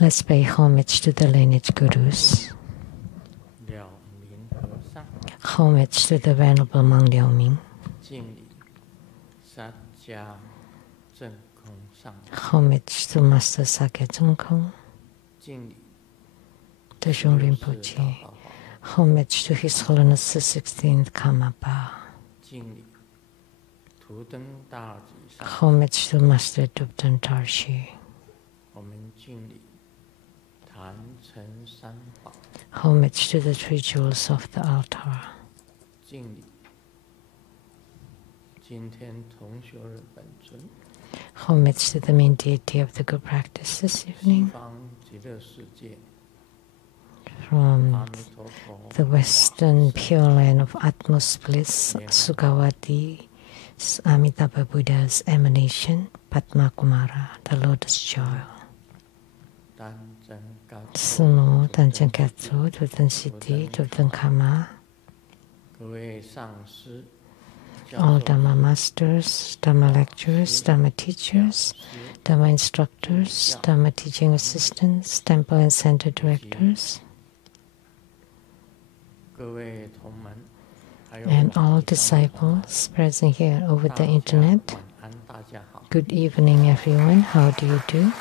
Let's pay homage to the lineage gurus. Homage to the Venerable Monk Liao Ming. Homage to Master Sakya Zhongkong. Dezhong Rinpoche. Homage to His Holiness the 16th Karmapa. Homage to Master Dubdan Tarshi. Homage to the three jewels of the altar. Homage to the main deity of the good practice this evening. From the western pure land of utmost bliss, Sukhavati, Amitabha Buddha's emanation, Padma Kumara, the lotus child. Sumo, Tanchen Katsu, Tutan Siddhi, Tutan Kama, all Dhamma masters, Dhamma lecturers, Dhamma teachers, Dhamma instructors, Dhamma teaching assistants, temple and center directors, and all disciples present here over the internet. Good evening, everyone. How do you do?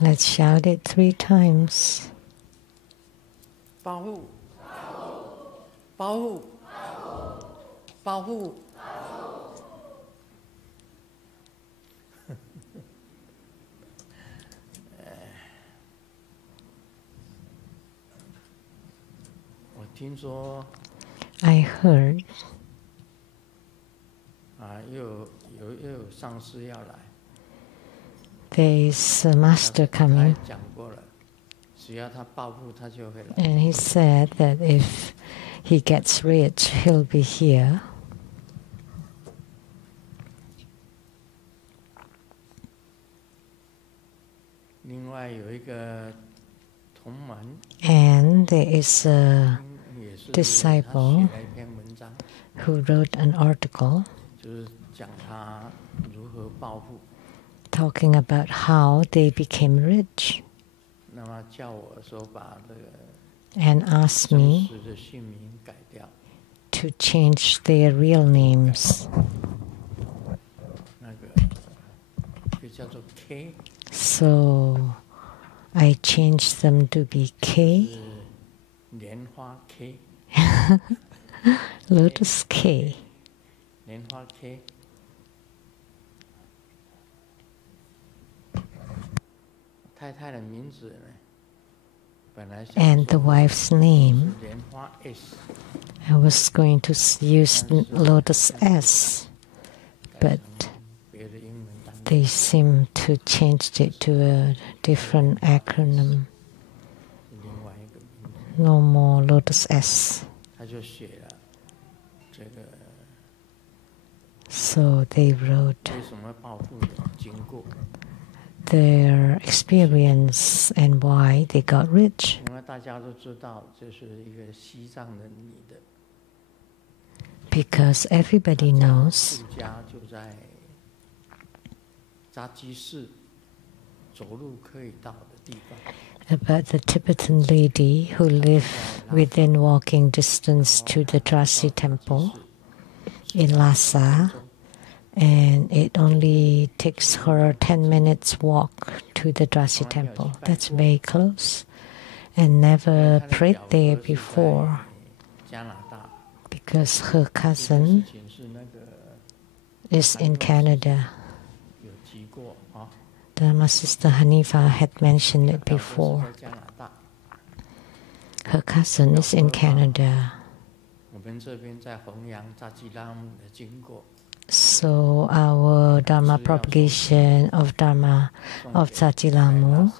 Let's shout it 3 times. 保护，保护，保护。I heard there is a master coming, and he said that if he gets rich, he'll be here. And there is a disciple who wrote an article talking about how they became rich, and asked me to change their real names. So I changed them to be K, Lotus K. And the wife's name, I was going to use Lotus S, but they seem to change it to a different acronym. No more Lotus S. So they wrote their experience and why they got rich. Because everybody knows about the Tibetan lady who lived within walking distance to the Drasi temple in Lhasa, and it only takes her 10 minutes walk to the Drasi temple. That's very close, and never prayed there before because her cousin is in Canada. My sister Hanifa had mentioned it before. Her cousin is in Canada. So our Dharma propagation of Dharma of Tsajilamu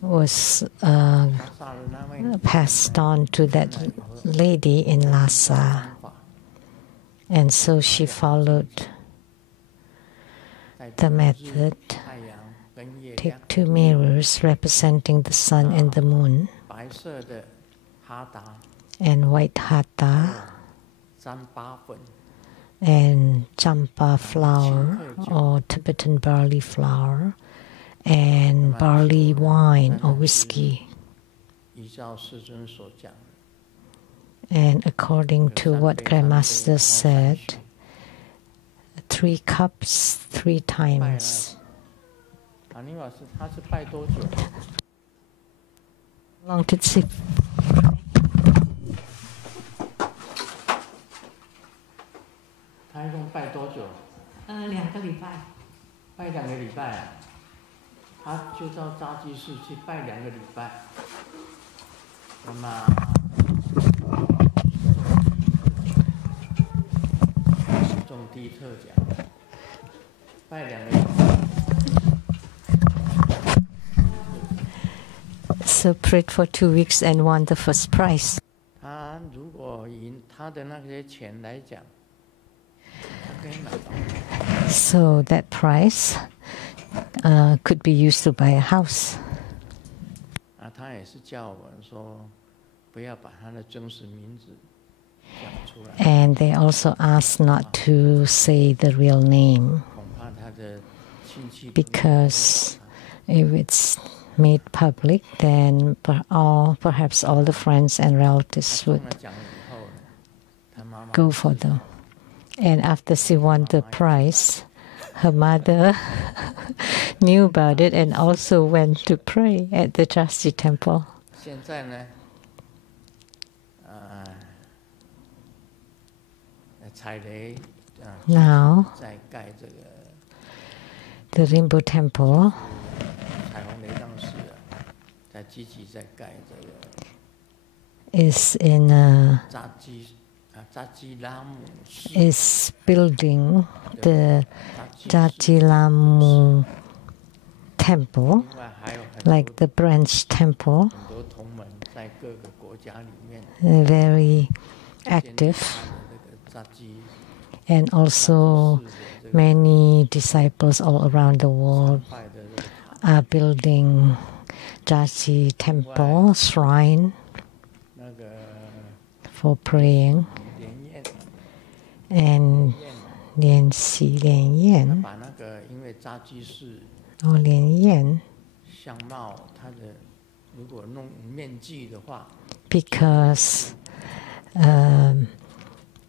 was passed on to that lady in Lhasa. And so she followed the method. Take two mirrors representing the sun and the moon, and white hatha, and champa flower or Tibetan barley flower, and barley wine or whiskey. And according to what Grandmaster said, 3 cups 3 times. Long to see. 他一共拜多久？2个礼拜。拜2个礼拜啊！他就到扎基寺去拜2个礼拜。那么，中第一特奖，拜2个礼拜。So prayed for 2 weeks and won the first prize. 他如果以他的那些钱来讲。So that price could be used to buy a house. And they also asked not to say the real name, because if it's made public, then perhaps all the friends and relatives would go for them. And after she won the prize, her mother knew about it and also went to pray at the Trustee Temple. Now, the Rainbow Temple is building the Tsajilamu temple, like the branch temple, very active, and also many disciples all around the world are building Tsaji temple, shrine for praying. And Lian Xi Lian Yan or Lian Yan, because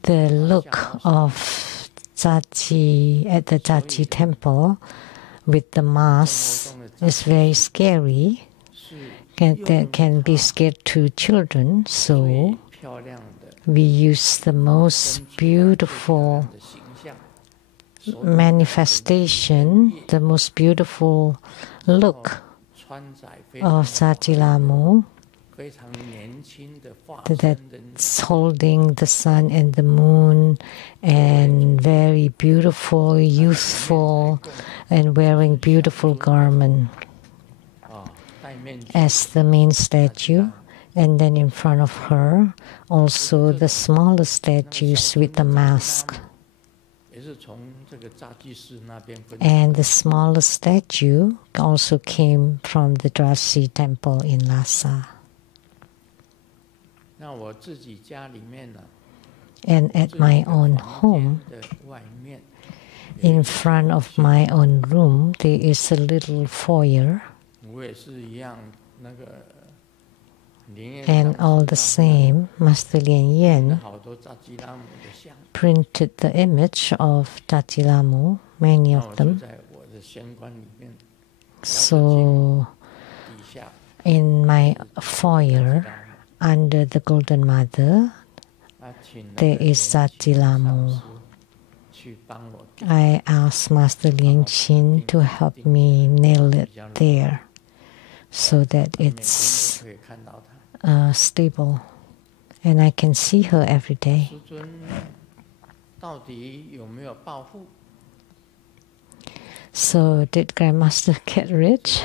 the look of Tsaji at the Tsaji temple with the mask is very scary. That can be scared to children, so we use the most beautiful manifestation, the most beautiful look of Tsajilamu, that's holding the sun and the moon, and very beautiful, youthful, and wearing beautiful garment as the main statue. And then in front of her, also the smaller statues with the mask. And the smaller statue also came from the Drasi temple in Lhasa. And at my own home, in front of my own room, there is a little foyer. And all the same, Master Lian Yen printed the image of Tsajilamu, many of them. So in my foyer, under the Golden Mother, there is Tsajilamu. I asked Master Ling Shen to help me nail it there, so that it's stable, and I can see her every day. 师尊到底有没有报复？ So did Grandmaster get rich?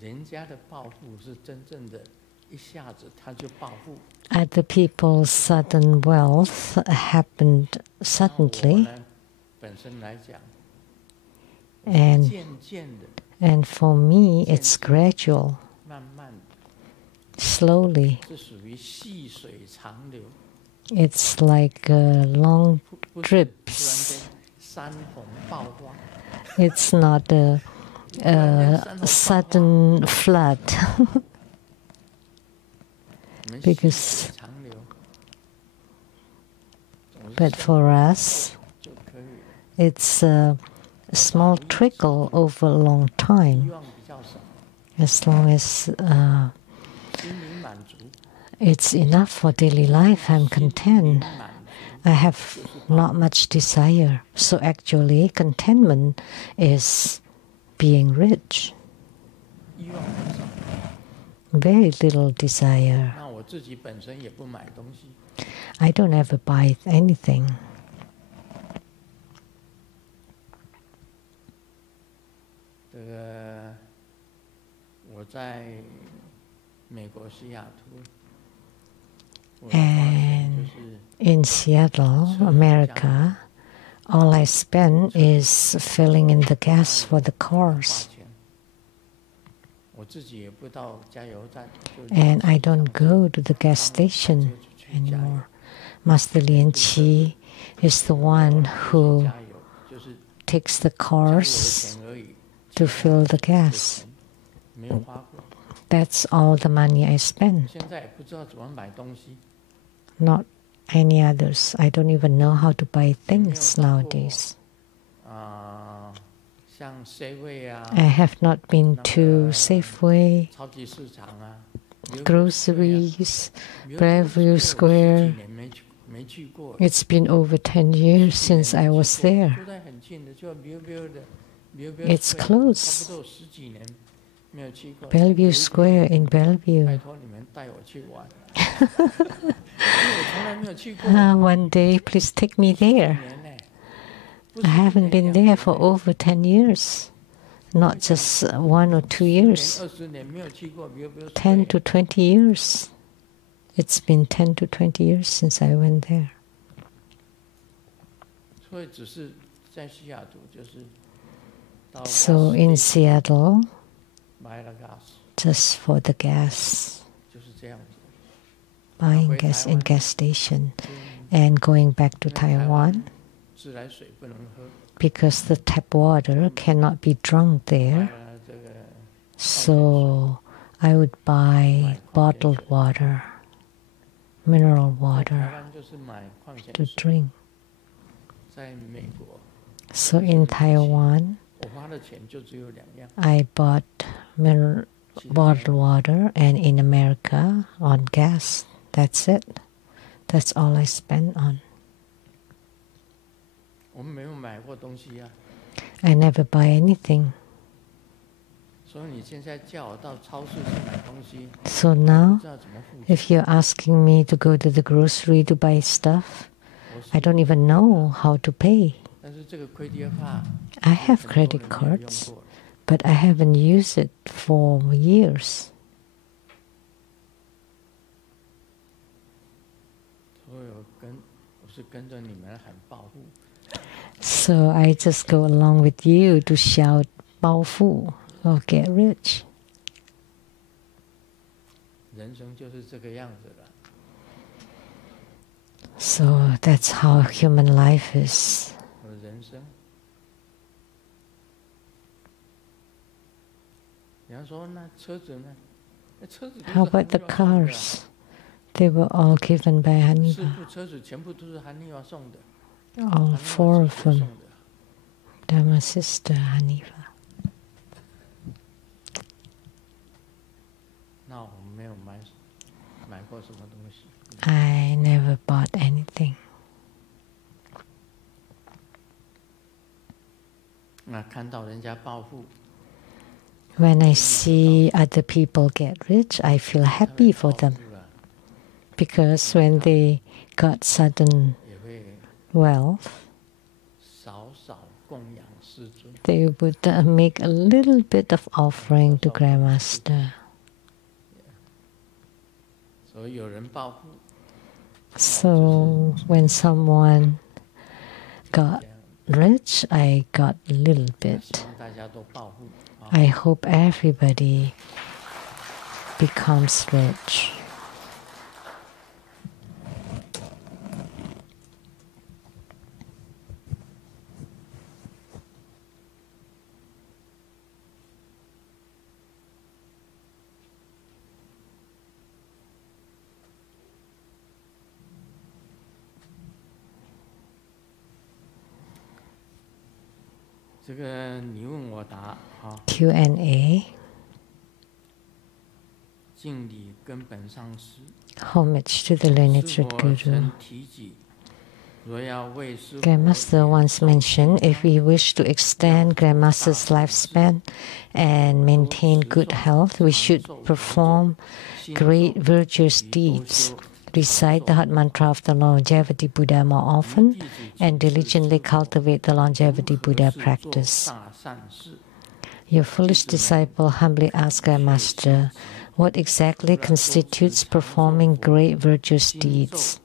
人家的报复是真正的，一下子他就报复。 Other people's sudden wealth happened suddenly, 本身来讲， and 渐渐的， and for me it's gradual, 慢慢的， slowly. 是属于细水长流。 It's like long 不是突然 drips. 间山洪爆发。 It's not a sudden flood. Because, but for us, it's a small trickle over a long time. As long as it's enough for daily life, I'm content. I have not much desire. So actually, contentment is being rich. Very little desire. I don't ever buy anything. 我在美国西雅图。 And in Seattle, America, all I spend is filling in the gas for the cars. And I don't go to the gas station anymore. Master-Ling Shen Ching is the one who takes the cars to fill the gas. That's all the money I spend. Not any others. I don't even know how to buy things nowadays. I have not been to Safeway, groceries, Bellevue Square. It's been over 10 years since I was there. It's close. Bellevue Square in Bellevue. One day, please take me there. I haven't been there for over 10 years. Not just 1 or 2 years. 10 to 20 years. It's been 10 to 20 years since I went there. So in Seattle, just for the gas, buying gas in gas station, and going back to Taiwan, because the tap water cannot be drunk there, so I would buy bottled water, mineral water to drink. So in Taiwan, I bought bottled water, and in America, on gas. That's it. That's all I spend on. I never buy anything. So now, if you're asking me to go to the grocery to buy stuff, I don't even know how to pay. I have credit cards, but I haven't used it for years. So I just go along with you to shout 暴富 or get rich. So that's how human life is. How about the cars? They were all given by Haniva. All 4 of them. They're my sister, Haniva. I never bought anything. When I see other people get rich, I feel happy for them. Because when they got sudden wealth, they would make a little bit of offering to Grandmaster. So when someone got rich, I got a little bit. I hope everybody becomes rich. Q&A. Homage to the lineage of Guru. Grandmaster once mentioned, if we wish to extend Grandmaster's lifespan and maintain good health, we should perform great virtuous deeds, recite the heart mantra of the longevity Buddha more often, and diligently cultivate the longevity Buddha practice. Your foolish disciple humbly asked Grandmaster, what exactly constitutes performing great virtuous deeds?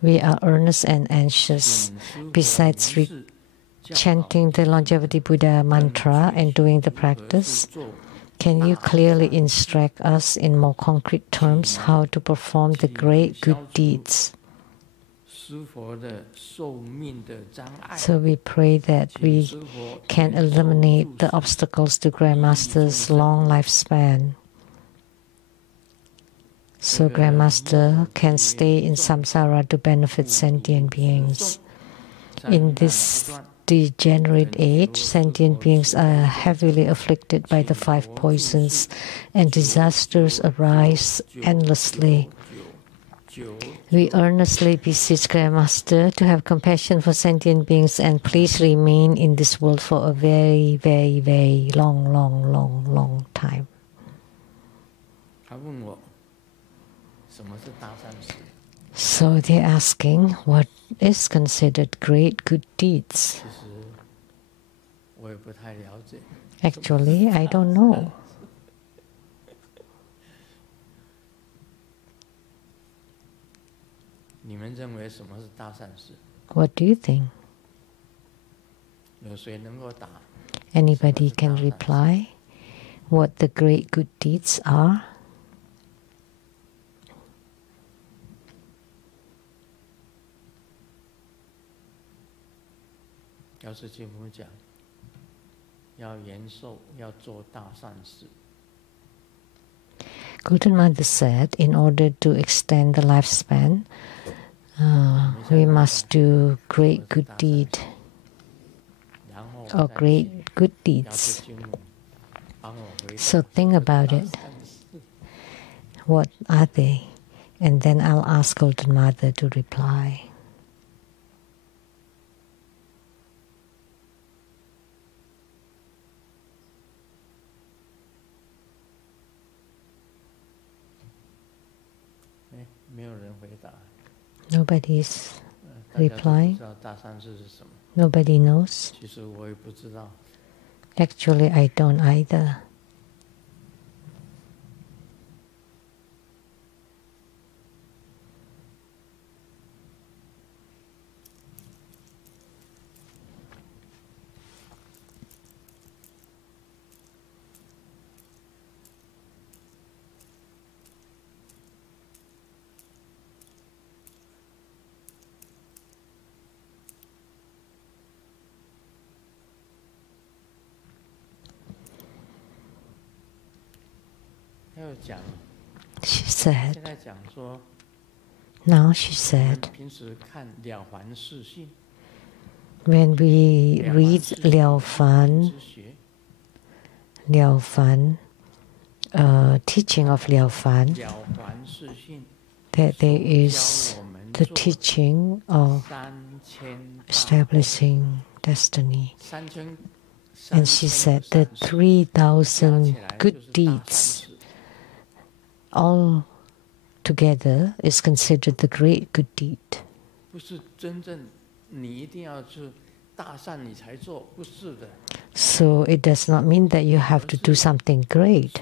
We are earnest and anxious. Besides chanting the longevity Buddha mantra and doing the practice, can you clearly instruct us in more concrete terms how to perform the great good deeds? So we pray that we can eliminate the obstacles to Grandmaster's long lifespan, so Grandmaster can stay in samsara to benefit sentient beings. In this degenerate age, sentient beings are heavily afflicted by the 5 poisons, and disasters arise endlessly. We earnestly beseech Grandmaster to have compassion for sentient beings and please remain in this world for a very, very, very long time. So they're asking, what is considered great good deeds? Actually, I don't know. What do you think? Anybody can reply what the great good deeds are? Golden Mother said, in order to extend the lifespan, we must do great good deed or great good deeds. So think about it. What are they? And then I'll ask Golden Mother to reply. Nobody's replying. Nobody knows. Actually, I don't either. She said, now she said, when we read Liao Fan, teaching of Liao Fan, that there is the teaching of establishing destiny. And she said that 3,000 good deeds all together is considered the great good deed. So it does not mean that you have to do something great,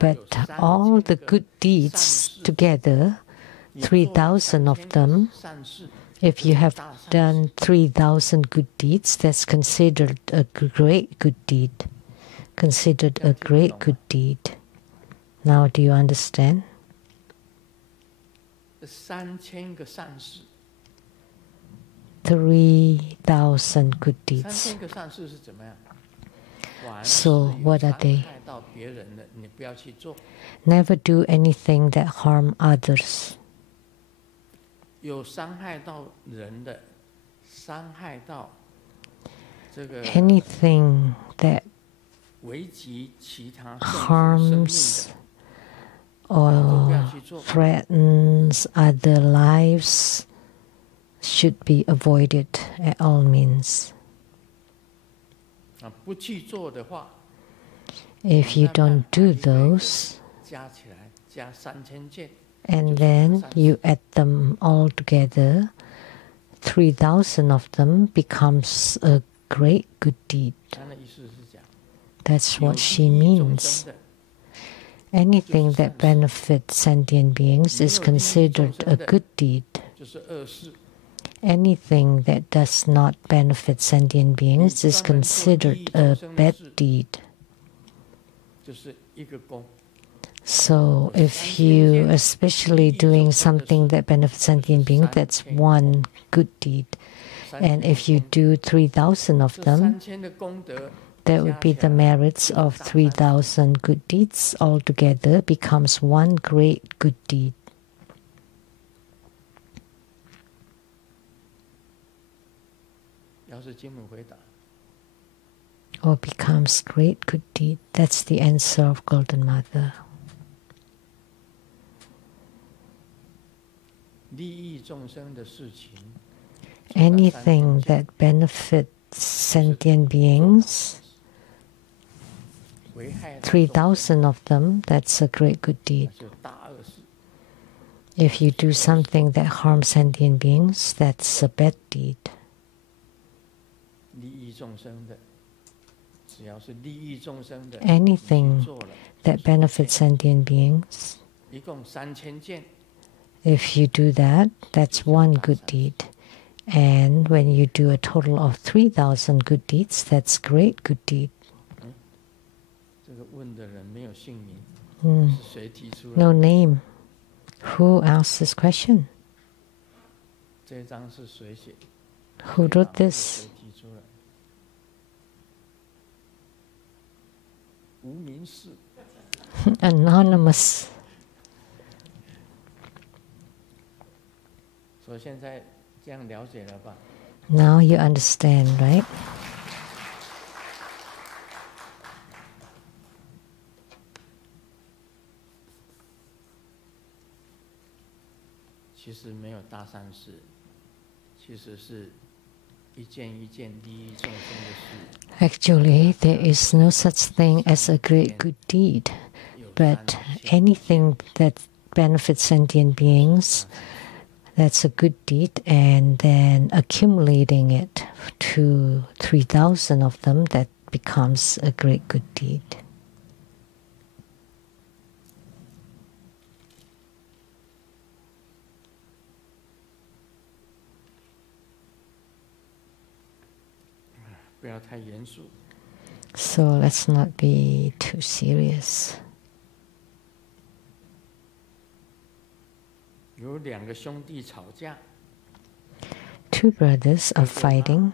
but all the good deeds together, 3,000 of them, if you have done 3,000 good deeds, that's considered a great good deed. Considered a great good deed. Now, do you understand? 3,000 good deeds. So, what are they? Never do anything that harm others. Anything that harms or threatens other lives should be avoided at all means. If you don't do those, and then you add them all together, 3,000 of them becomes a great good deed. That's what she means. Anything that benefits sentient beings is considered a good deed. Anything that does not benefit sentient beings is considered a bad deed. So if you especially doing something that benefits sentient beings, that's one good deed. And if you do 3,000 of them, that would be the merits of 3,000 good deeds altogether becomes one great good deed. Or becomes great good deed. That's the answer of Golden Mother. Anything that benefits sentient beings, 3,000 of them, that's a great good deed. If you do something that harms sentient beings, that's a bad deed. Anything that benefits sentient beings, if you do that, that's one good deed. And when you do a total of 3,000 good deeds, that's great good deed. No name. Who asked this question? Who wrote this? Anonymous. Now you understand, right? Actually, there is no such thing as a great good deed, but anything that benefits sentient beings, that's a good deed, and then accumulating it to 3,000 of them, that becomes a great good deed. So let's not be too serious. Two brothers are fighting.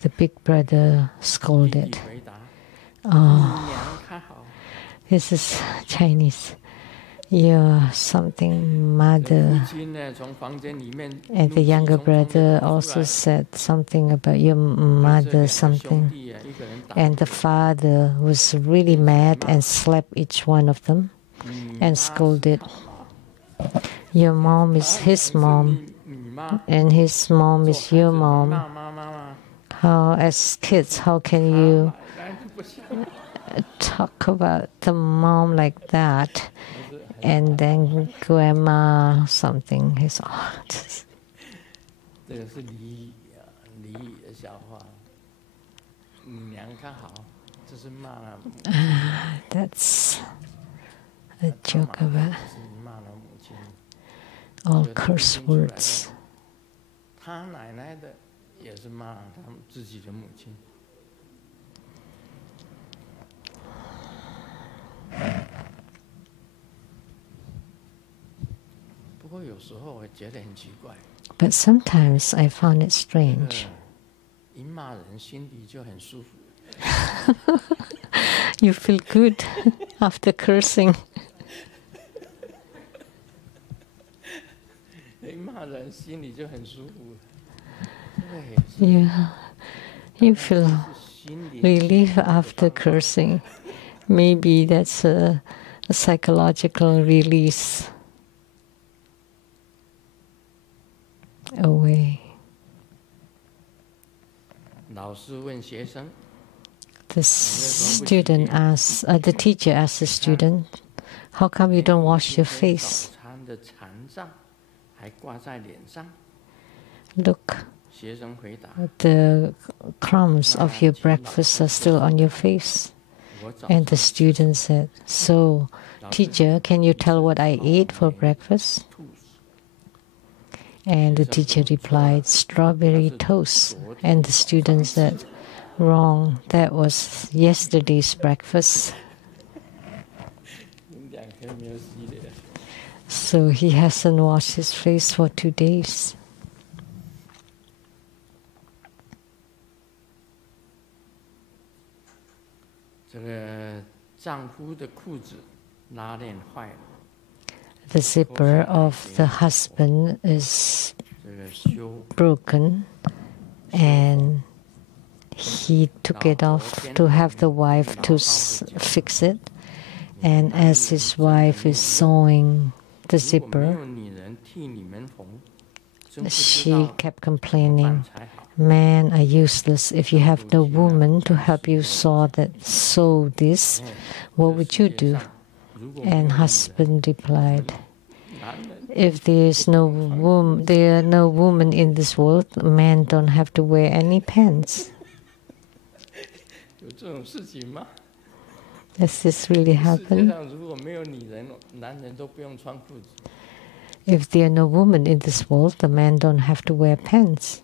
The big brother scolded. Oh, this is Chinese. You're something mother. And the younger brother also said something about your mother something. And the father was really mad and slapped each one of them and scolded. Your mom is his mom and his mom is your mom. How, as kids, how can you talk about the mom like that? And then grandma something is just 这个是俚语啊，俚语的笑话。你娘看好，这是骂了母亲。That's a joke about 是骂了母亲。 all curse words. 他奶奶的也是骂他们自己的母亲。不过有时候我觉得很奇怪。 But sometimes I found it strange. 一骂人心里就很舒服。You feel good after cursing. 一骂人心里就很舒服。 Yeah, you feel relief after cursing. Maybe that's a psychological release away. 老师问学生。 The student asks, the teacher asks the student, "How come you don't wash your face?" Look, the crumbs of your breakfast are still on your face. And the student said, "So, teacher, can you tell what I ate for breakfast?" And the teacher replied, "Strawberry toast." And the student said, "Wrong, that was yesterday's breakfast." So he hasn't washed his face for 2 days. 这个丈夫的裤子拉链坏了。 The zipper of the husband is broken, and he took it off to have the wife to fix it. And as his wife is sewing the zipper, she kept complaining, "Men are useless. If you have no woman to help you sew this, what would you do?" And husband replied, "If there are no woman in this world, men don't have to wear any pants." Does this really happen? If there are no women in this world, the men don't have to wear pants.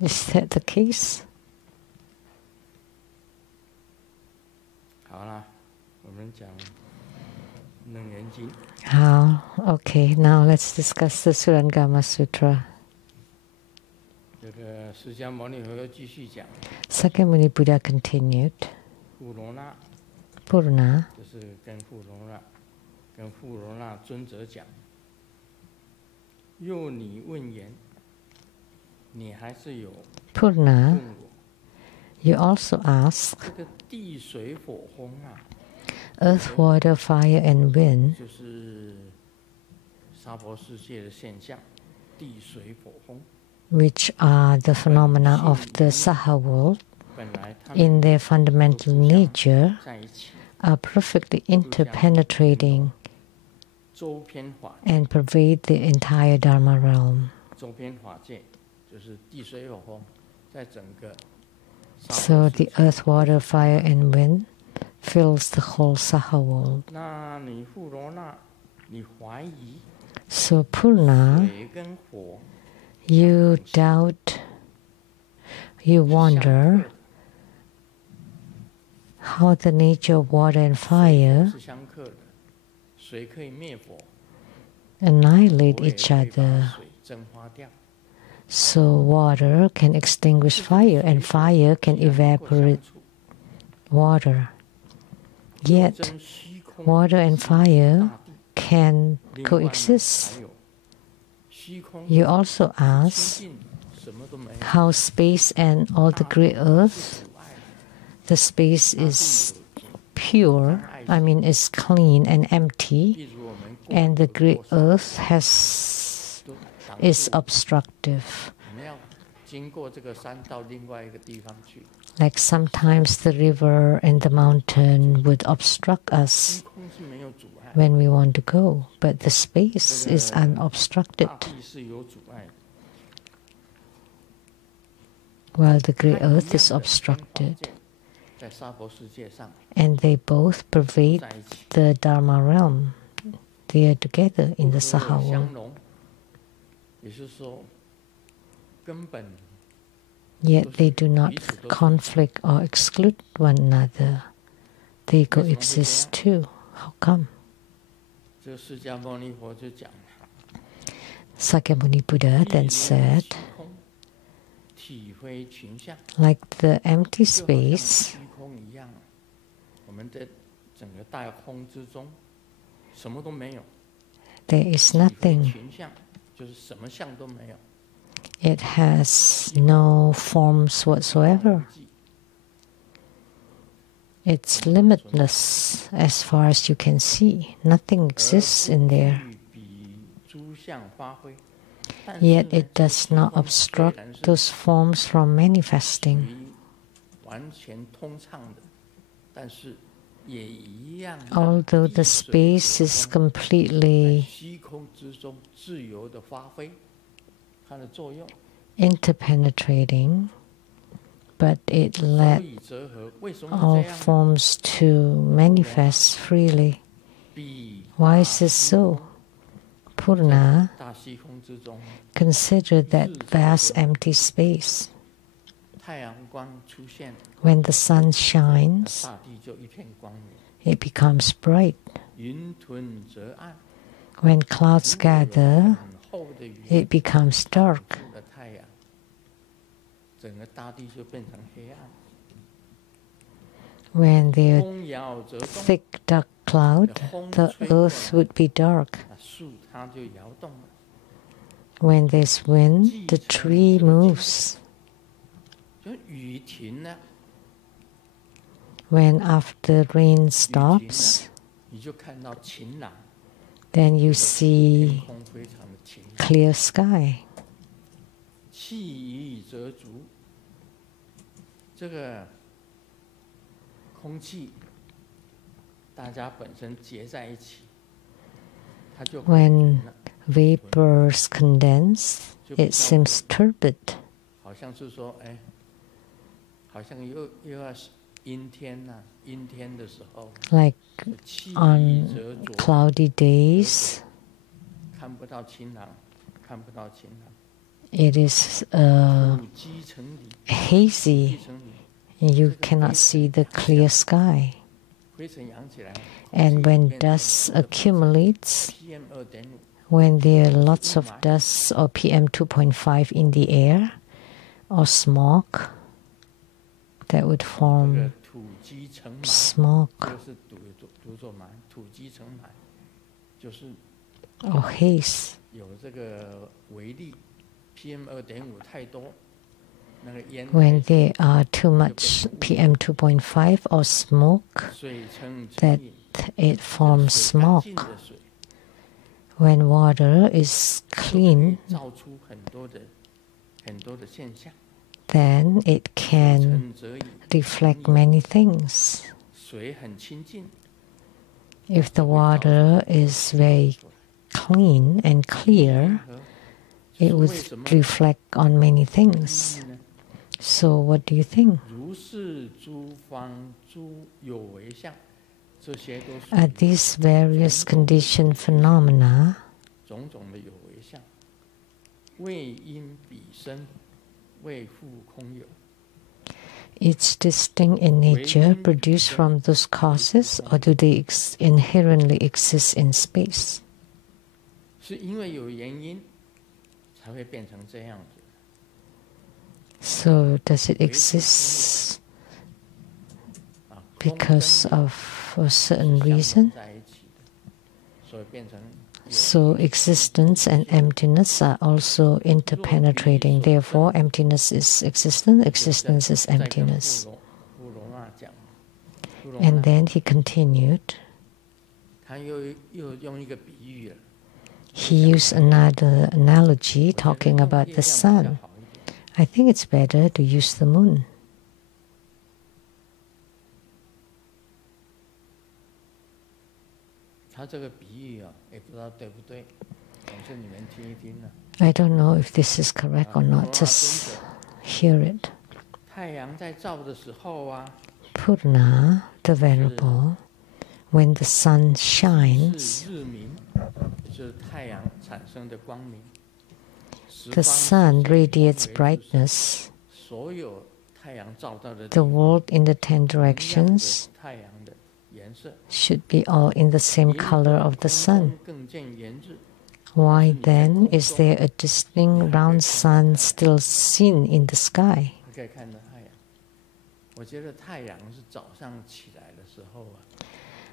Is that the case? Okay, now let's discuss the Surangama Sutra. Sakyamuni Buddha continued. Purna. Purna, you also ask, earth, water, fire, and wind, which are the phenomena of the Saha world, in their fundamental nature, are perfectly interpenetrating and pervade the entire Dharma realm. So the earth, water, fire, and wind fills the whole Saha world. So Purna, you doubt, you wonder how the nature of water and fire annihilate each other. So water can extinguish fire, and fire can evaporate water. Yet water and fire can coexist. You also ask how space and all the great earth, the space is pure, is clean and empty, and the great earth is obstructive. Like sometimes the river and the mountain would obstruct us when we want to go, but the space is unobstructed, while the great earth is obstructed. And they both pervade the Dharma realm. They are together in the Saha world. Yet they do not conflict or exclude one another. They coexist too. How come? Sakyamuni Buddha then said, like the empty space, there is nothing. It has no forms whatsoever. It's limitless as far as you can see. Nothing exists in there. Yet it does not obstruct those forms from manifesting. Although the space is completely interpenetrating, but it led all forms to manifest freely. Why is this so? Purna consider that vast empty space. When the sun shines, it becomes bright. When clouds gather, it becomes dark. When there are thick dark cloud, the earth would be dark. When there's wind, the tree moves. When after rain stops, then you see clear sky. When vapors condense, it seems turbid. Like on cloudy days, it is hazy. You cannot see the clear sky. And when dust accumulates, when there are lots of dust or PM 2.5 in the air, or smoke, that would form smoke or haze. When there are too much PM 2.5 or smoke, that it forms smoke. When water is clean, then it can reflect many things. If the water is very clean and clear, it would reflect on many things. So what do you think? Are these various conditioned phenomena each distinct in nature, produced from those causes, or do they inherently exist in space? So does it exist because of a certain reason? So existence and emptiness are also interpenetrating. Therefore, emptiness is existence, existence is emptiness. And then he continued. He used another analogy talking about the sun. I think it's better to use the moon. 他这个比喻啊，也不知道对不对，总之你们听一听呢。 I don't know if this is correct or not. Just hear it. 太阳在照的时候啊 Purna, the Venerable, when the sun shines, 是日明，就是太阳产生的光明。 the sun radiates brightness. 所有太阳照到的 The world in the 10 directions 太阳的颜色 should be all in the same color of the sun. 更见颜日。 Why then is there a distinct round sun still seen in the sky? 可以看到太阳。我觉得太阳是早上起来的时候啊，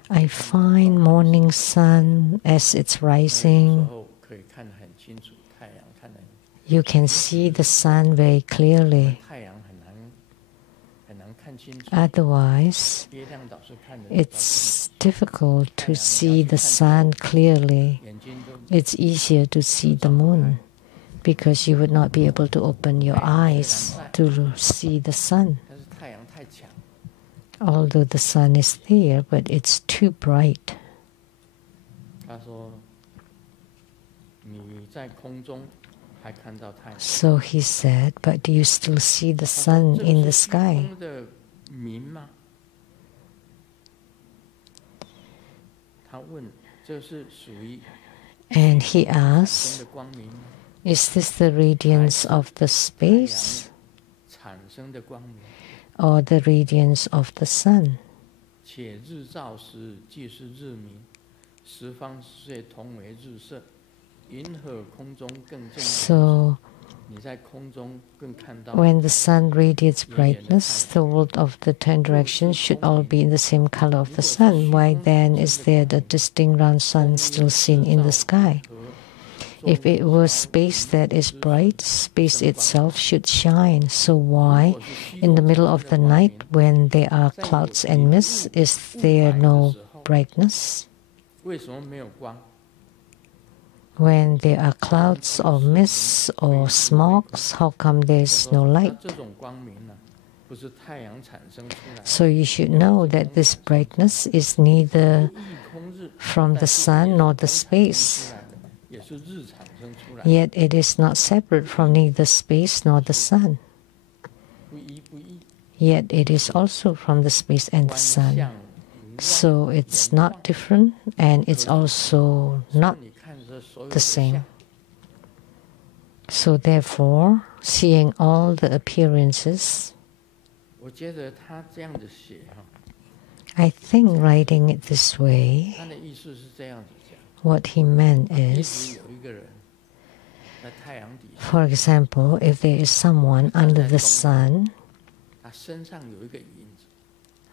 I find morning sun as it's 那时 rising. 候可以看得很清楚，太阳看得很 You can see the sun very clearly. 太阳很难看清楚。 Otherwise, 月亮倒是看得 it's difficult to see the sun clearly. 眼睛都 It's easier to see the moon because you would not be able to open your eyes to see the sun. 但是太阳太强， Although the sun is there, but it's too bright. 他说你在空中还看到太阳。 So he said, but do you still see the sun in the sky? 这个是虚空的明吗？他问，这是属于 And he 真 asked, 的光明吗？ is this the radiance of the space 产生的光明， or the radiance of the sun? 且日照时即是日明，十方世界同为日色，银河空中更见。 So 你在空中更看到 when the sun radiates brightness, the world of the 10 directions should all be in the same color of the sun. Why then is there the distinct round sun still seen in the sky? If it was space that is bright, space itself should shine. So why, in the middle of the night, when there are clouds and mists, is there no brightness? 为什么没有光？ When there are clouds or mists or smokes, how come there is no 那 light? 这种光明呢，不是太阳产生出来的， So you should know that this brightness is neither 一空日 from the sun nor the space, 也是日产生出来的， yet it is not separate from neither space nor the sun, 不一不异， yet it is also from the space and the 观 sun. 相无 So it's not different and it's also 望 not 你看着所有 the 的 same. 相， So therefore, seeing all the appearances, 我觉得他这样子写哈， I think writing it this way, 他的意思是这样子讲， what he meant 一 is, 直有一个人在太阳底下， for example, if there is someone under the sun 他身上有一个影子，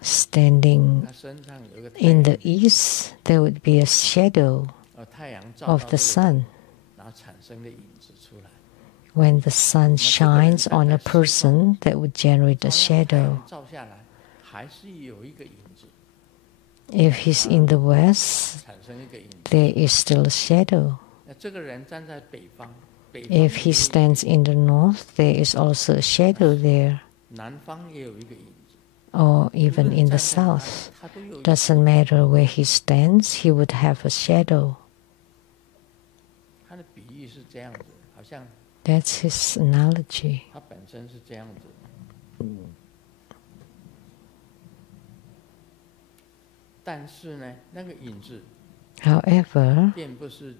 standing 他身上有一个太 in 阳 the east, there would be a shadow 太阳照 of 到 the 这个人， sun. 然后产生的影子出来。 When the sun shines on a person, that would generate a shadow. 照下来，还是有一个影子， If he's in the west, 产生一个影子。 there is still a shadow. 那这个人站在北方，北方 If he 也有 stands in the north, there is also a shadow there, 南方也有一个影子。 or even 无论 in the 站在哪里 south. 他都有一个 Doesn't matter where he stands, he would have a shadow. 他的比喻是这样子，好像 That's his analogy. 他本身是这样子。但是呢，那个影子 However, 并不是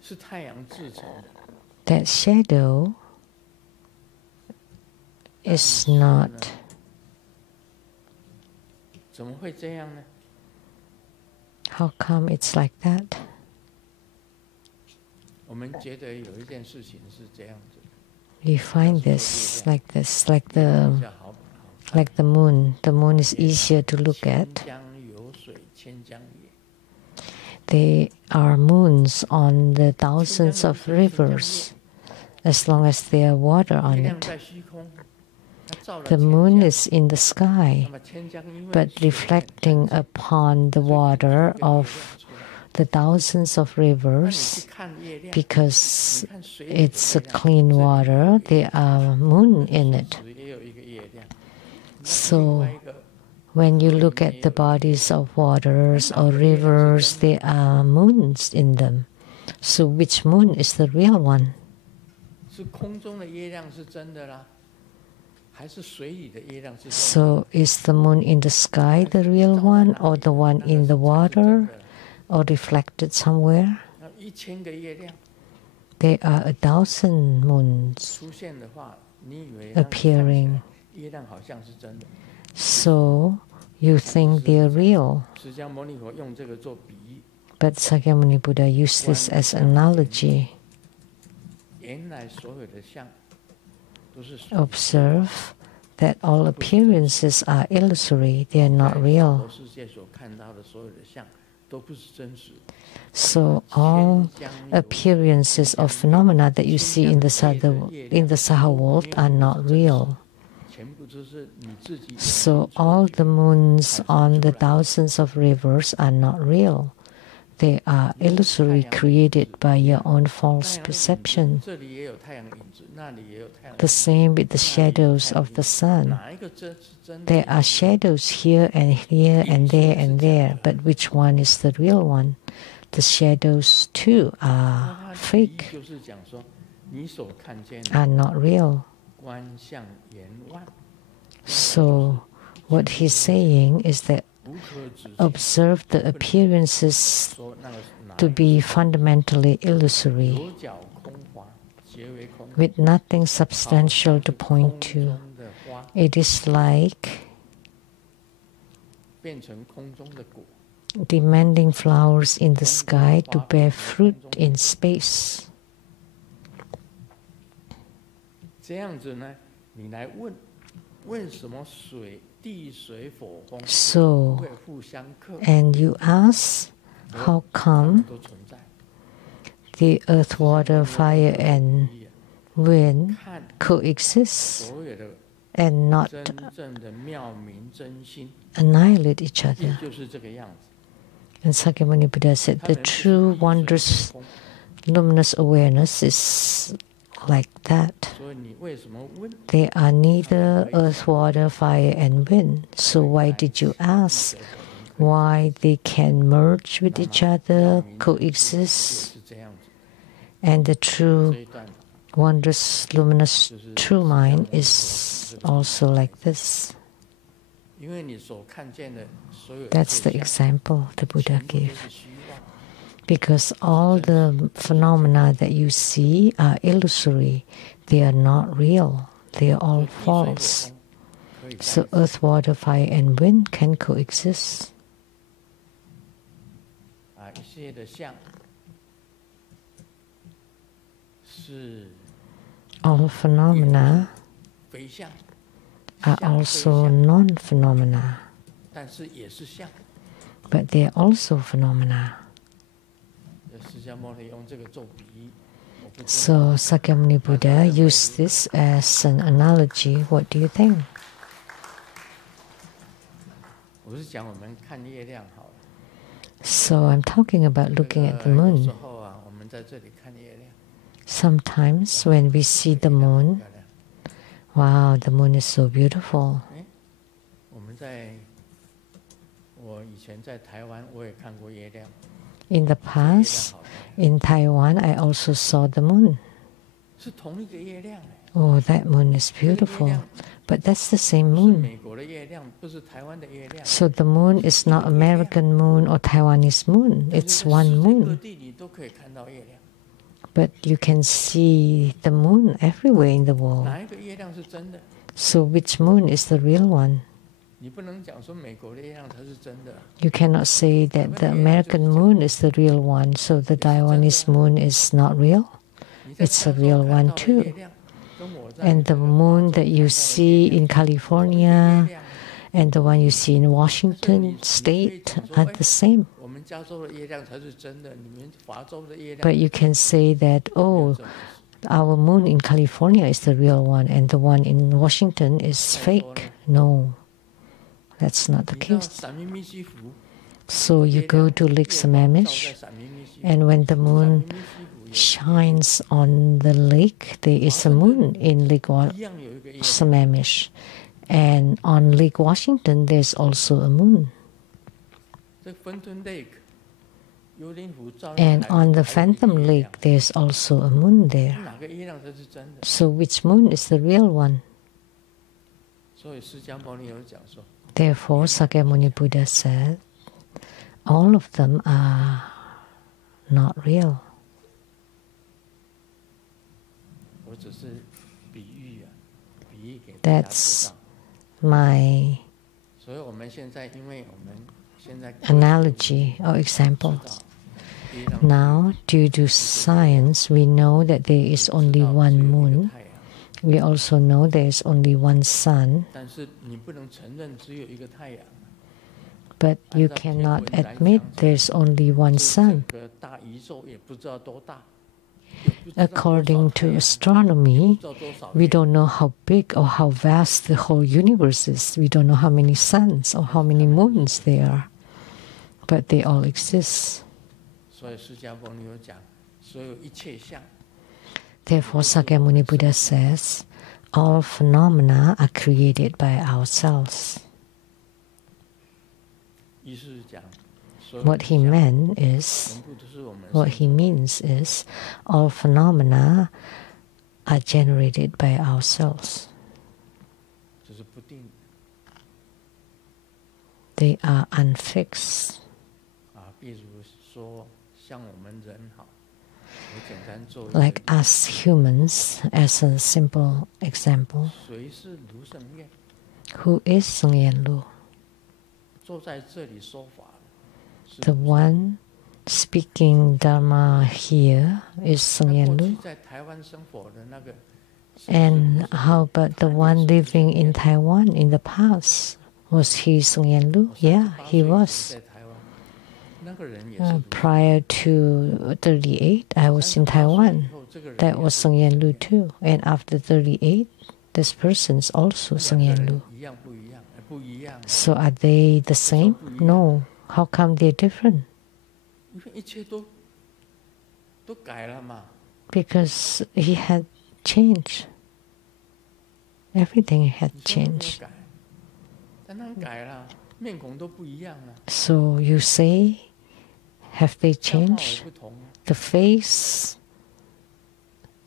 是太阳制成的， that shadow is not. 怎么会这样呢？ How come it's like that? 我们觉得有一件事情是这样子， We find this, like比 the 较好 like the moon. The moon is easier to look 千 at. 江有水千江也。 There are moons on the thousands of rivers, as long as there are water 月 on 亮 it. 在虚空，它照了 The 千 moon 江 is in the sky, 那么千江因为 but 水很 reflecting 干净 upon the 所以有一 water 个月亮 of 出来 the thousands of rivers, because it's a clean water, there are moon in it. So when you look at the bodies of waters or rivers, there are moons in them. So which moon is the real one? So is the moon in the sky the real one, or the one in the water, or reflected somewhere? There are 1,000 moons appearing. So you think they're real. But Sakyamuni Buddha used this as an analogy. Observe that all appearances are illusory, they are not real. So all appearances of phenomena that you see in the Saha world are not real. So all the moons on the thousands of rivers are not real. They are illusory, created by your own false perception. The same with the shadows of the sun. There are shadows here and here and there, but which one is the real one? The shadows too are fake, are not real. So what he's saying is that observe the appearances to be fundamentally illusory, with nothing substantial to point to. It is like demanding flowers in the sky to bear fruit in space. So, and you ask, how come the earth, water, fire, and wind coexist and not annihilate each other? And Sakyamuni Buddha said the true wondrous luminous awareness is like that. They are neither earth, water, fire, and wind. So why did you ask why they can merge with each other, coexist? And the true wondrous luminous true mind is also like this. That's the example the Buddha gave. Because all the phenomena that you see are illusory. They are not real. They are all false. So earth, water, fire, and wind can coexist. All phenomena are also non-phenomena, but they are also phenomena. So Sakyamuni Buddha used this as an analogy. What do you think? So I'm talking about looking at the moon. Sometimes when we see the moon, wow, the moon is so beautiful. In the past, in Taiwan, I also saw the moon. Oh, that moon is beautiful. But that's the same moon. So the moon is not American moon or Taiwanese moon. It's one moon. But you can see the moon everywhere in the world. So which moon is the real one? You cannot say that the American moon is the real one, so the Taiwanese moon is not real. It's a real one too. And the moon that you see in California and the one you see in Washington State are the same. But you can say that, oh, our moon in California is the real one and the one in Washington is fake. No. That's not the case. So you go to Lake Sammamish, and when the moon shines on the lake, there is a moon in Lake Sammamish. And on Lake Washington, there's also a moon. And on the Phantom Lake, there's also a moon there. So which moon is the real one? Therefore, Sakyamuni Buddha said, all of them are not real. That's my analogy or example. Now, due to science, we know that there is only one moon. We also know there is only one sun. But you cannot admit there's only one sun. According to astronomy, we don't know how big or how vast the whole universe is. We don't know how many suns or how many moons there are. But they all exist. Therefore, Sakyamuni Buddha says, all phenomena are created by ourselves. What he means is, all phenomena are generated by ourselves. They are unfixed. Like us humans, as a simple example, who is Sung Yen Lu? The one speaking Dharma here is Sung Yen Lu. And how about the one living in Taiwan in the past? Was he Sung Yen Lu? Yeah, he was. Prior to 38, I was in Taiwan. That was Sung Yen Lu too. And after 38, this person is also Sung Yen Lu. So are they the same? No. How come they're different? Because he had changed. Everything had changed. So you say, have they changed? The face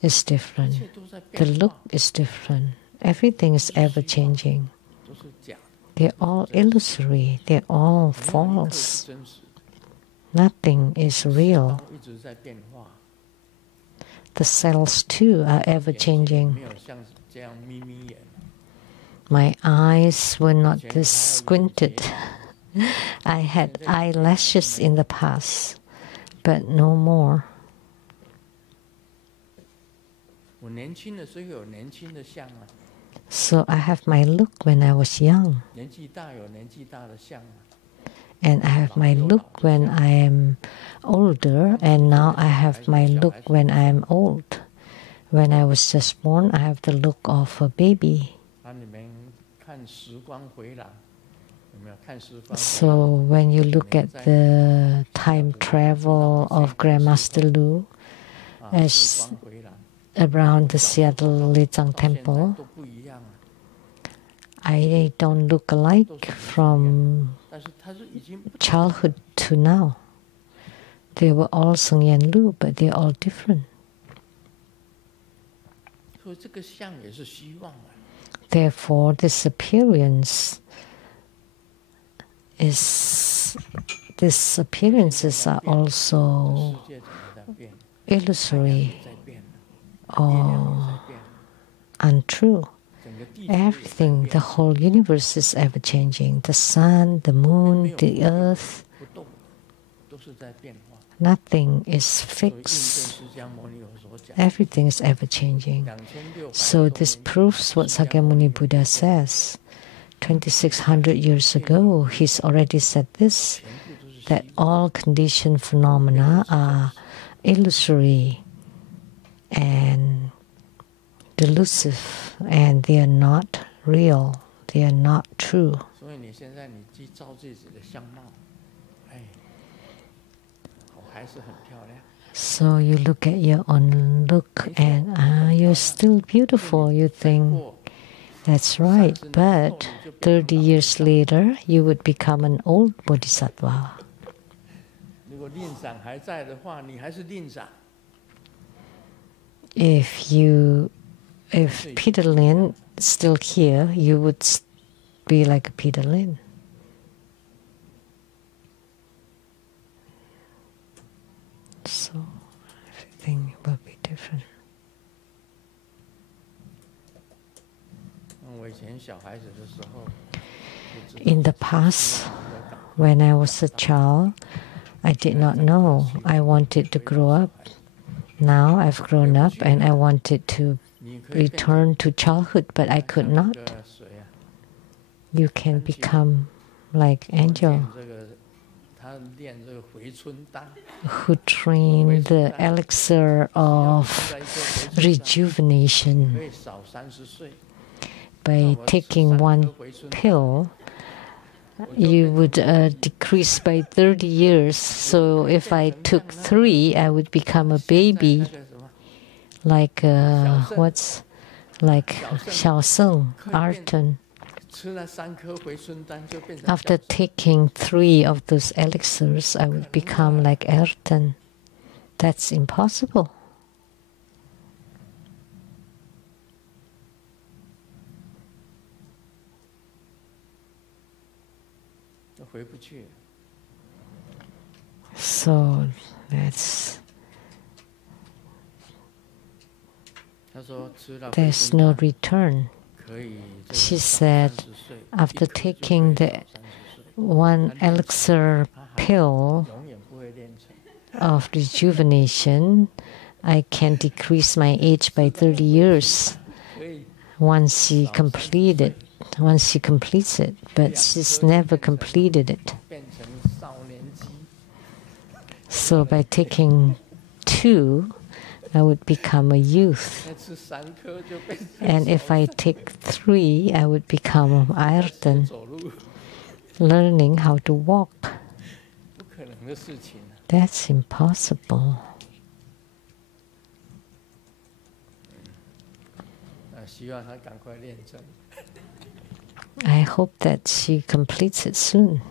is different. The look is different. Everything is ever changing. They're all illusory. They're all false. Nothing is real. The cells too are ever changing. My eyes were not this squinted. I had eyelashes in the past, but no more. So I have my look when I was young. And I have my look when I am older, and now I have my look when I am old. When I was just born, I have the look of a baby. So when you look at the time travel of Grandmaster Lu as around the Seattle Lechang Temple, I don't look alike from childhood to now. They were all Sung Yen Lu, but they're all different. Therefore, this appearance is, these appearances are also illusory or untrue. Everything, the whole universe is ever changing. The sun, the moon, the earth. Nothing is fixed. Everything is ever changing. So this proves what Sakyamuni Buddha says. 2600 years ago, he's already said this, that all conditioned phenomena are illusory and delusive, and they are not real, they are not true. So you look at your own look and you're still beautiful. You think, that's right. But 30 years later, you would become an old bodhisattva. If Peter Lin is still here, you would be like a Peter Lin. So everything will be different. In the past, when I was a child, I did not know I wanted to grow up. Now I've grown up and I wanted to return to childhood, but I could not. You can become like angel who train the elixir of rejuvenation. By taking one pill, you would decrease by 30 years. So if I took 3, I would become a baby, like like Xiao Sheng, Arton. After taking 3 of those elixirs, I would become like Arton. That's impossible. So there's no return. She said, after taking the 1 elixir pill of rejuvenation, I can decrease my age by 30 years once she completes it, but she's never completed it. So by taking 2, I would become a youth. And if I take 3, I would become Ayrton, learning how to walk. That's impossible. I hope that she completes it soon.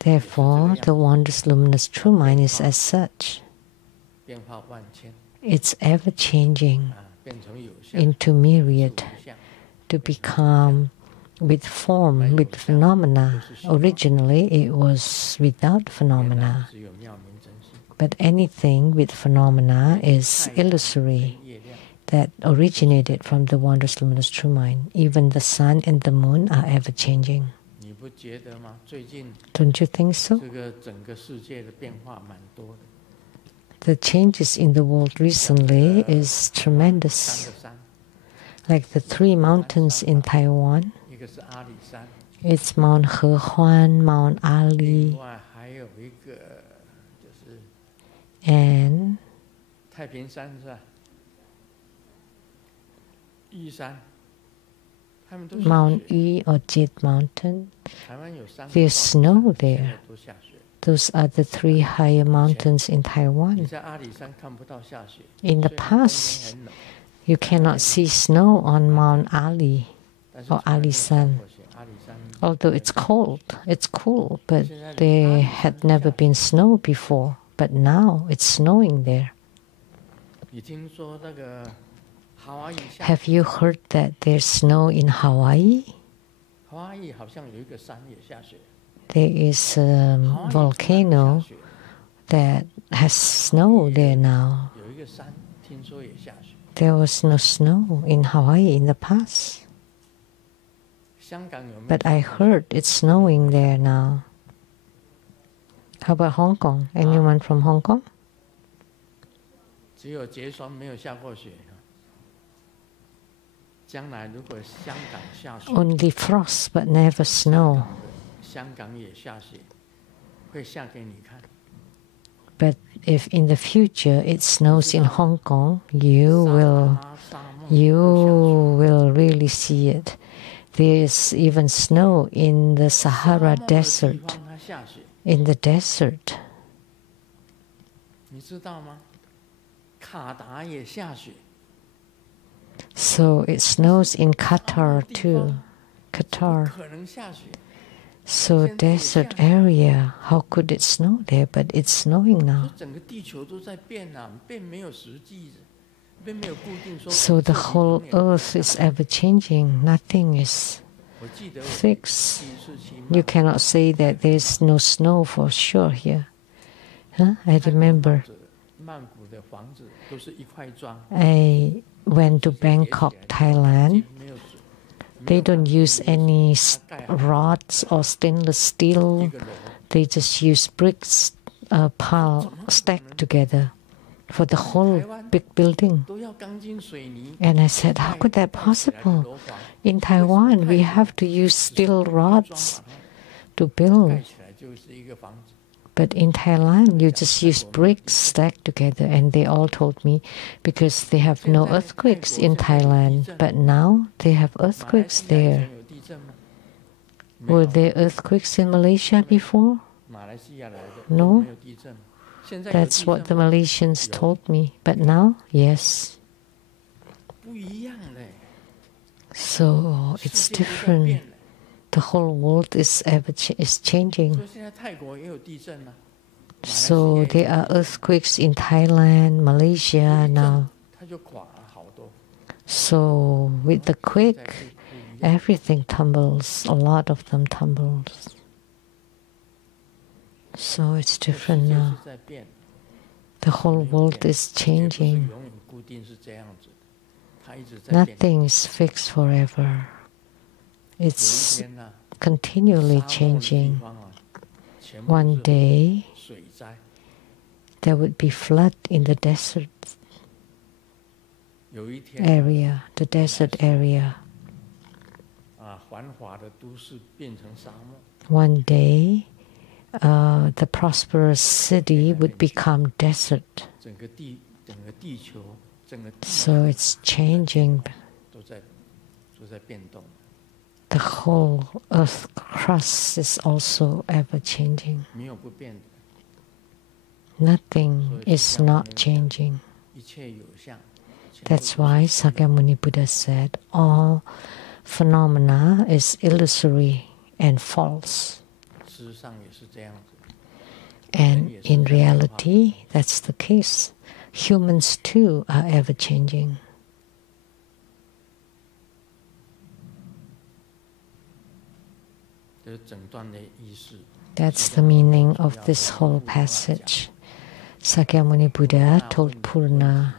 Therefore, the wondrous luminous true mind is as such. It's ever-changing into myriad to become with form, with phenomena. Originally, it was without phenomena. But anything with phenomena is illusory, that originated from the wondrous luminous true mind. Even the sun and the moon are ever-changing. Don't you think so? The changes in the world recently is tremendous. Like the 3 mountains in Taiwan. It's Mount Hehuan, Mount Ali, and Mount Yi or Jade Mountain. There's snow there. Those are the 3 higher mountains in Taiwan. In the past, you cannot see snow on Mount Ali or Alisan. Although it's cold, it's cool, but there had never been snow before. But now it's snowing there. Have you heard that there's snow in Hawaii? There is a volcano that has snow there now. There was no snow in Hawaii in the past. But I heard it's snowing there now. How about Hong Kong? Anyone from Hong Kong? Only frost, but never snow. But if in the future it snows in Hong Kong, you will you will really see it. There is even snow in the Sahara Desert. In the desert. 你知道吗？卡达也下雪。 So it snows in Qatar too. Qatar. So desert area, how could it snow there? But it's snowing now. So the whole earth is ever changing. Nothing is fixed. You cannot say that there's no snow for sure here. Huh? I remember I went to Bangkok, Thailand. They don't use any rods or stainless steel. They just use bricks stacked together for the whole big building. And I said, how could that possible? In Taiwan, we have to use steel rods to build. But in Thailand, you just use bricks stacked together. And they all told me, because they have no earthquakes in Thailand. But now they have earthquakes there. Were there earthquakes in Malaysia before? No? That's what the Malaysians told me. But now, yes. So it's different. The whole world is changing. So there are earthquakes in Thailand, Malaysia now. So with the quake, everything tumbles. A lot of them tumbles. So it's different now. The whole world is changing. Nothing is fixed forever. It's continually changing. One day, there would be flood in the desert area, the desert area. One day, the prosperous city would become desert. So it's changing. The whole earth crust is also ever changing. Nothing is not changing. That's why Sakyamuni Buddha said all phenomena is illusory and false. And in reality, that's the case. Humans too are ever changing. That's the meaning of this whole passage. Sakyamuni Buddha told Purna.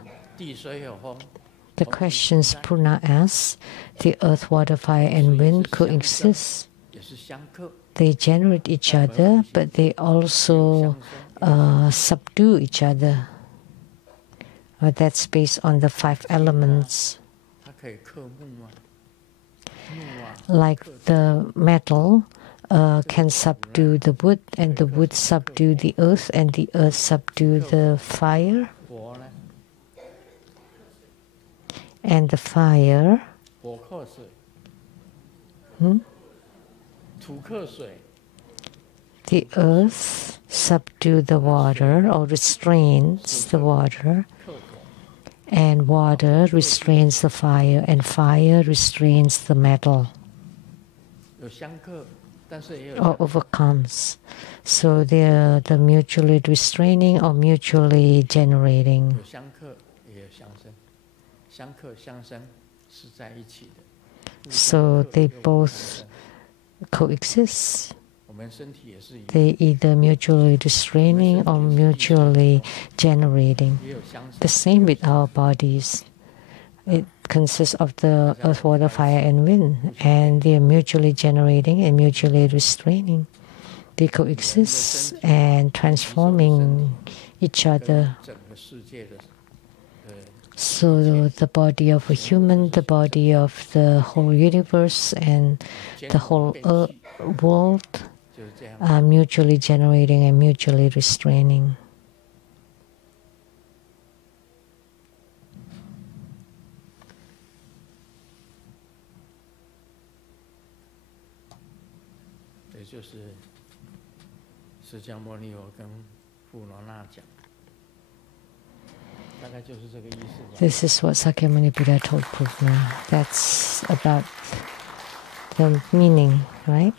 The questions Purna asked, the earth, water, fire, and wind coexist. They generate each other, but they also subdue each other. That's based on the 5 elements. Like the metal can subdue the wood, and the wood subdue the earth, and the earth subdue the fire. And the fire the earth subdue the water or restrains the water, and water restrains the fire, and fire restrains the metal or overcomes. So they're the mutually restraining or mutually generating. So they both coexist. They either mutually restraining or mutually generating. The same with our bodies. It consists of the earth, water, fire, and wind, and they are mutually generating and mutually restraining. They coexist and transforming each other. So the body of a human, the body of the whole universe, and the whole world are mutually generating and mutually restraining. This is what Sakyamuni Buddha told Purna. That's about the meaning, right?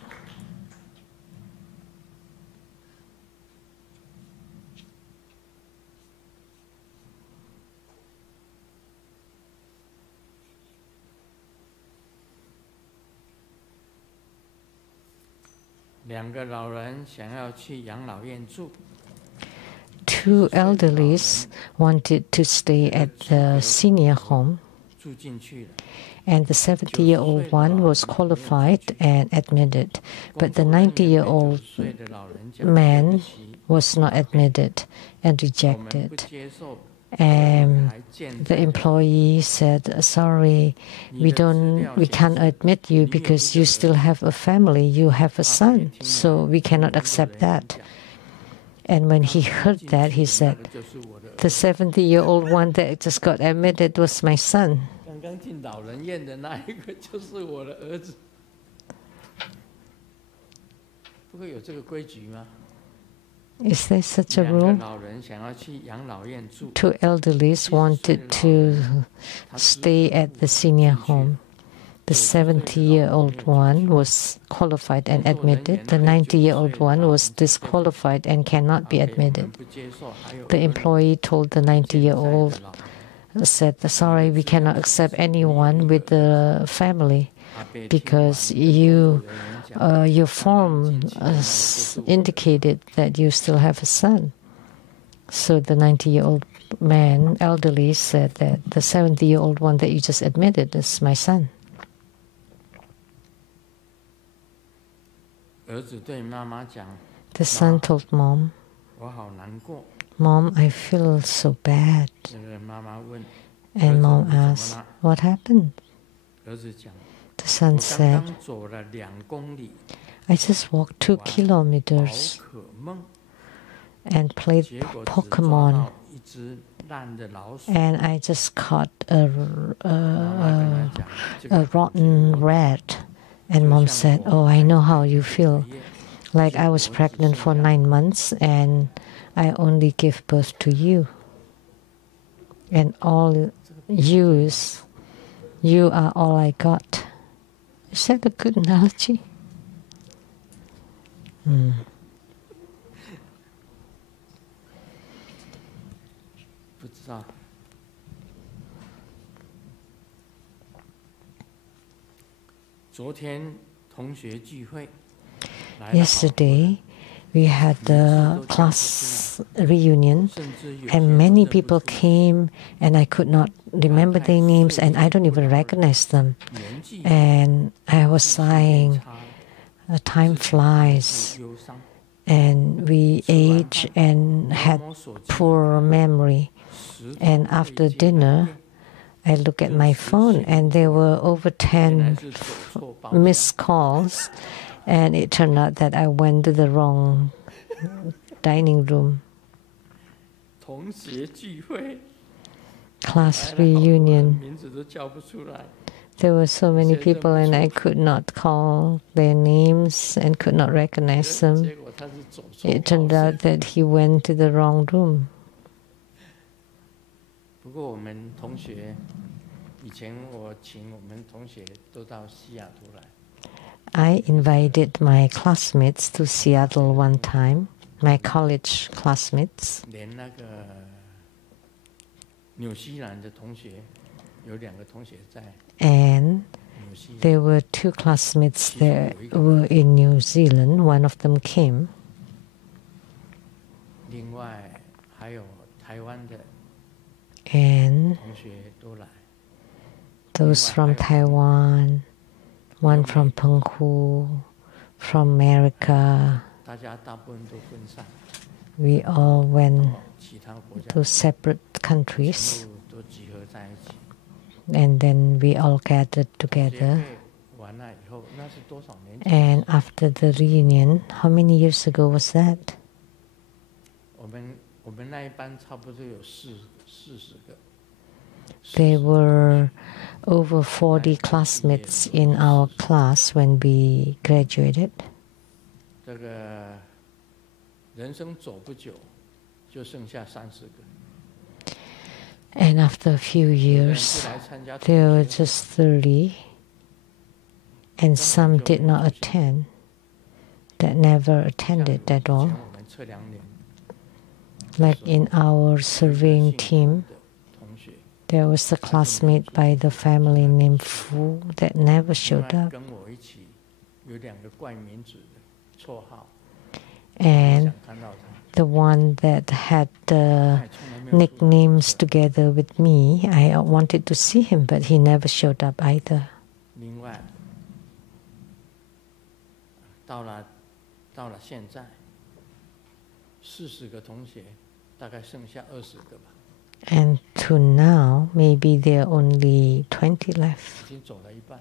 Two elderlies wanted to stay at the senior home, and the 70-year-old one was qualified and admitted, but the 90-year-old man was not admitted and rejected. And the employee said, "Sorry, we can't admit you because you still have a family, you have a son, so we cannot accept that." And when he heard that, he said, "The 70-year-old one that just got admitted was my son." Is there such a rule? Two elderlies wanted to stay at the senior home. The 70-year-old one was qualified and admitted. The 90-year-old one was disqualified and cannot be admitted. The employee told the 90-year-old, said, "Sorry, we cannot accept anyone with the family because your form indicated that you still have a son." So the 90-year-old man, elderly, said that the 70-year-old one that you just admitted is my son. The son told mom, "Mom, I feel so bad." And mom asked, "What happened?" The son said, "I just walked 2 kilometers and played Pokemon, and I just caught a rotten rat." And mom said, "Oh, I know how you feel. Like I was pregnant for 9 months and I only gave birth to you. And all you are all I got." Is that a good analogy? 不知道。昨天同学聚会。Yesterday, we had the class reunion, and many people came, and I could not remember their names, and I don't even recognize them. And I was sighing, time flies, and we age and had poor memory. And after dinner, I look at my phone, and there were over 10 missed calls. And it turned out that I went to the wrong dining room. Class reunion. There were so many people and I could not call their names and could not recognize them. It turned out that he went to the wrong room. I invited my classmates to Seattle one time, my college classmates. And there were 2 classmates that were in New Zealand. One of them came. And those from Taiwan, one from Penghu, from America. We all went to separate countries. And then we all gathered together. And after the reunion, how many years ago was that? There were over 40 classmates in our class when we graduated. 这个人生走不久，就剩下30个。 And after a few years, there were just 30, and some did not attend, that never attended at all. Like in our surveying team, there was a classmate by the family named Fu that never showed up. And the one that had the nicknames together with me, I wanted to see him, but he never showed up either. 到了现在，40个同学，大概剩下20个吧。 And to now, maybe there are only 20 left. 已经走了一半。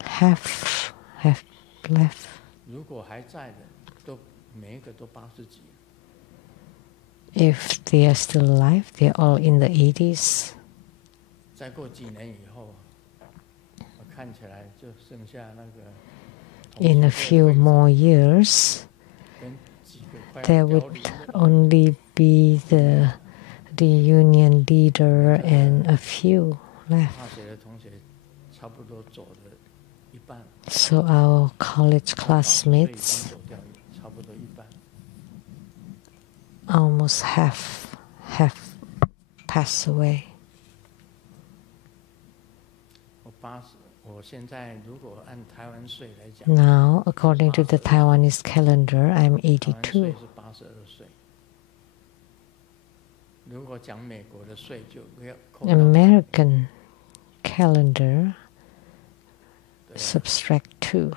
Half have left. 如果还在的，都每一个都80几。 If they are still alive, they're all in the 80s. 再过几年以后，我看起来就剩下那个。 In a few more years, there would only be the reunion leader and a few left. So our college classmates, almost half have passed away. Now, according to the Taiwanese calendar, I'm 82. American calendar, subtract 2.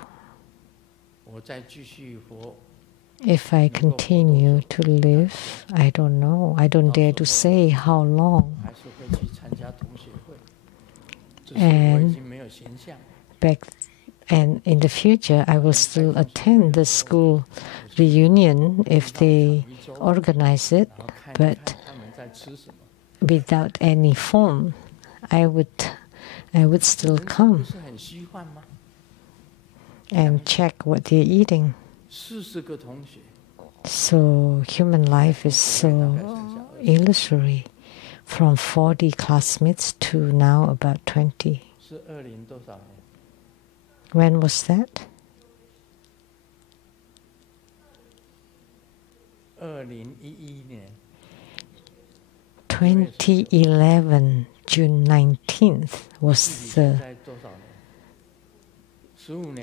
If I continue to live, I don't know. I don't dare to say how long. And in the future, I will still attend the school reunion if they organize it, but without any form, I would still come and check what they're eating. So human life is so illusory. From 40 classmates to now about 20. When was that? 2011, June 19th was the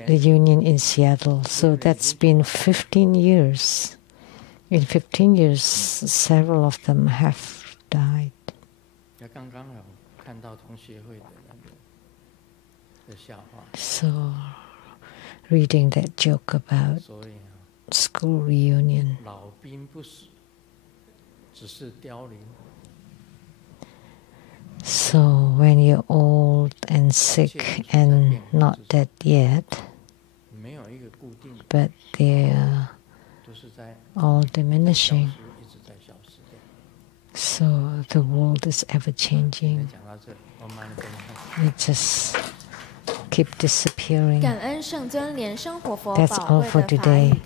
reunion in Seattle. So that's been 15 years. In 15 years, several of them have died. So, reading that joke about school reunion. So, when you're old and sick and not dead yet, but they're all diminishing. So the world is ever changing. It just keep disappearing. That's all for today.